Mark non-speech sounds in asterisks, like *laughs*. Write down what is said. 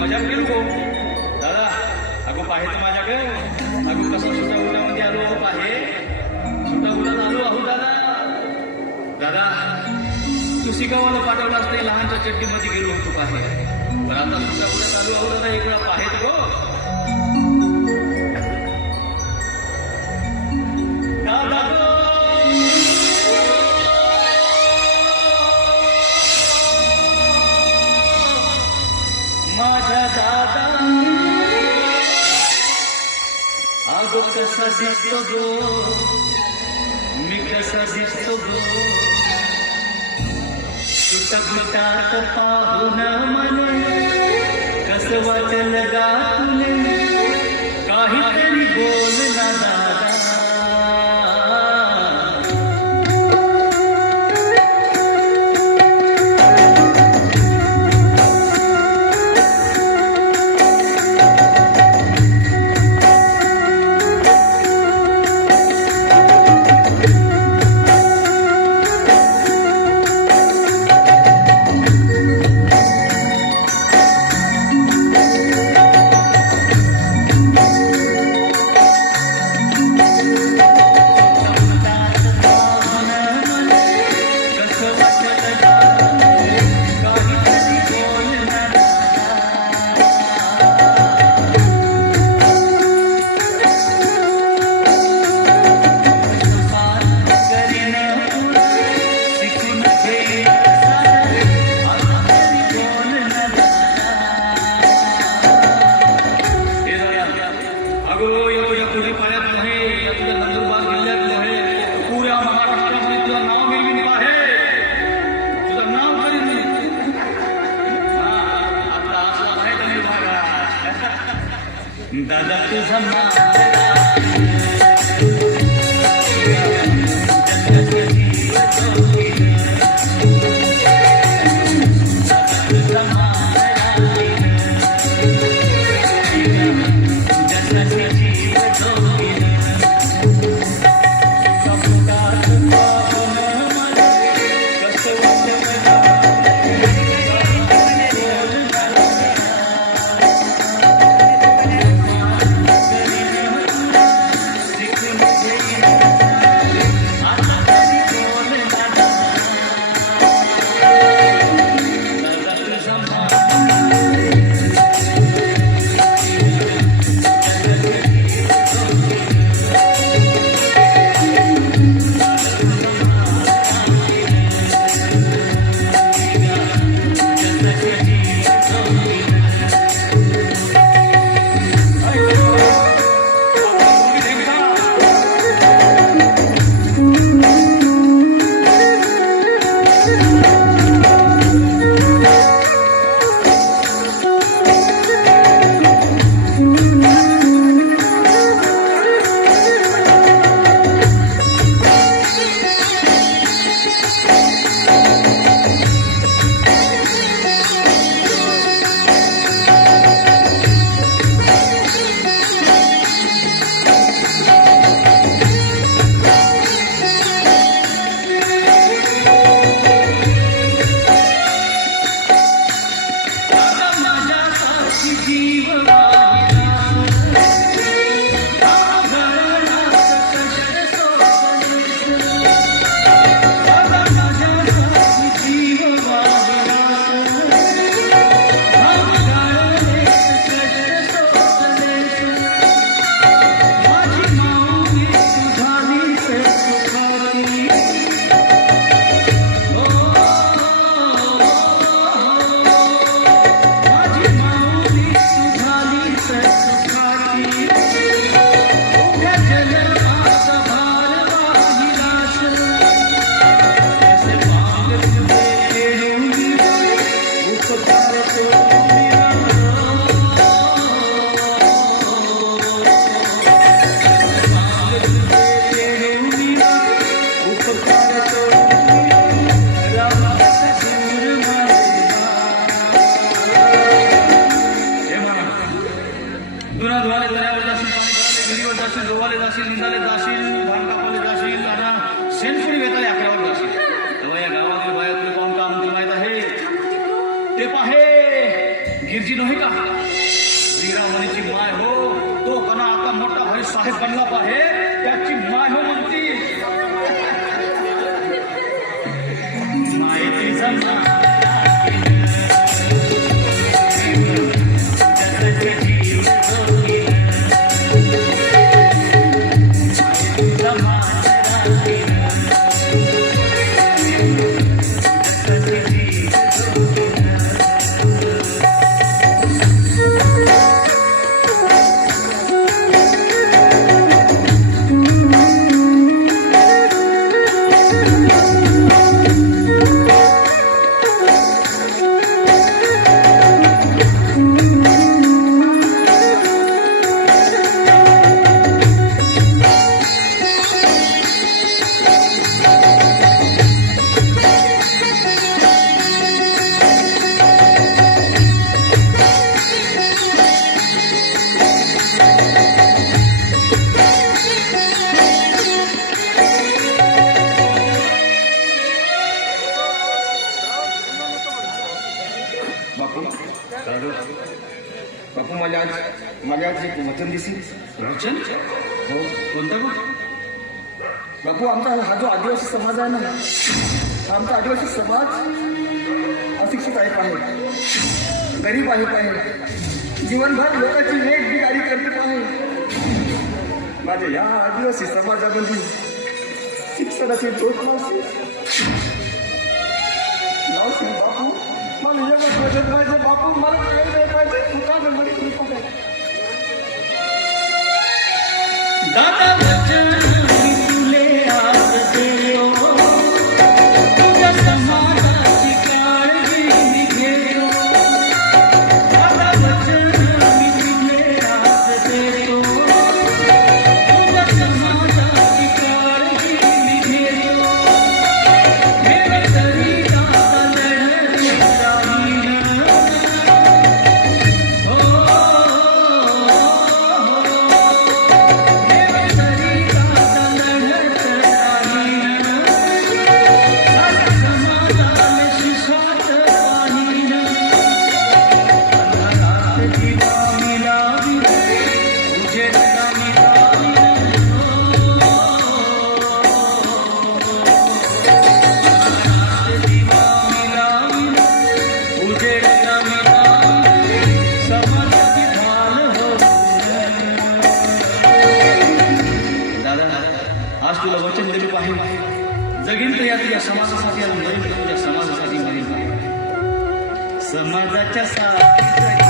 मजा केली गो दादा अगो पाहे तर माझ्याकडे. अगो कसं सुद्धा उन्हामध्ये आलो अहो पाहे? सुद्धा उन्हात आलो अहो दादा. दादा तू शिकावाला पाठवला असते लहानच्या चड्डीमध्ये गेलो होतो पाहे. पण आता सुद्धा उन्हात आलो अहो दादा इकडं अगो कसा दिसतो गो मी कसा दिसतो गो सुटगुटात पाहून मने कस यो पुढे पाण्यात नव्हे या नंदुरबार जिल्ह्यात नव्हे पुऱ्या महाराष्ट्रामध्ये तुझं नाव मिळवीन आहे. तुझं नाव तरी मी आता असं आहे का भागा *laughs* दादा तुझं नाव. ते पाहे. गिरजी नाही का? वीरामणीची माय हो. तो कना आता मोठा भाई साहेब बनला पाहे. त्याची माय हो म्हणती. मायेची बापू मला आज मला आज एक वचन दिसेल वचन? हो. कोणतं? बापू आमचा हा जो आदिवासी समाज आहे ना हा आमचा आदिवासी समाज अशिक्षित आहे पाहे गरीब आहे पाहे जीवनभर लोकांची नेट बिगारी करते पाहे माझ्या या आदिवासी समाजामध्ये शिक्षणाची मावशी मावशी बापू मला एकच वचन पाहिजे बापू मला वेळ नाही पाहिजे तुका मध्ये कृपा दादा आज तुला वचन दिलं आहे. जगीन तर या तुझ्या समाजासाठी आणि नवीन तुझ्या समाजासाठी मरीन समाजाच्या साथी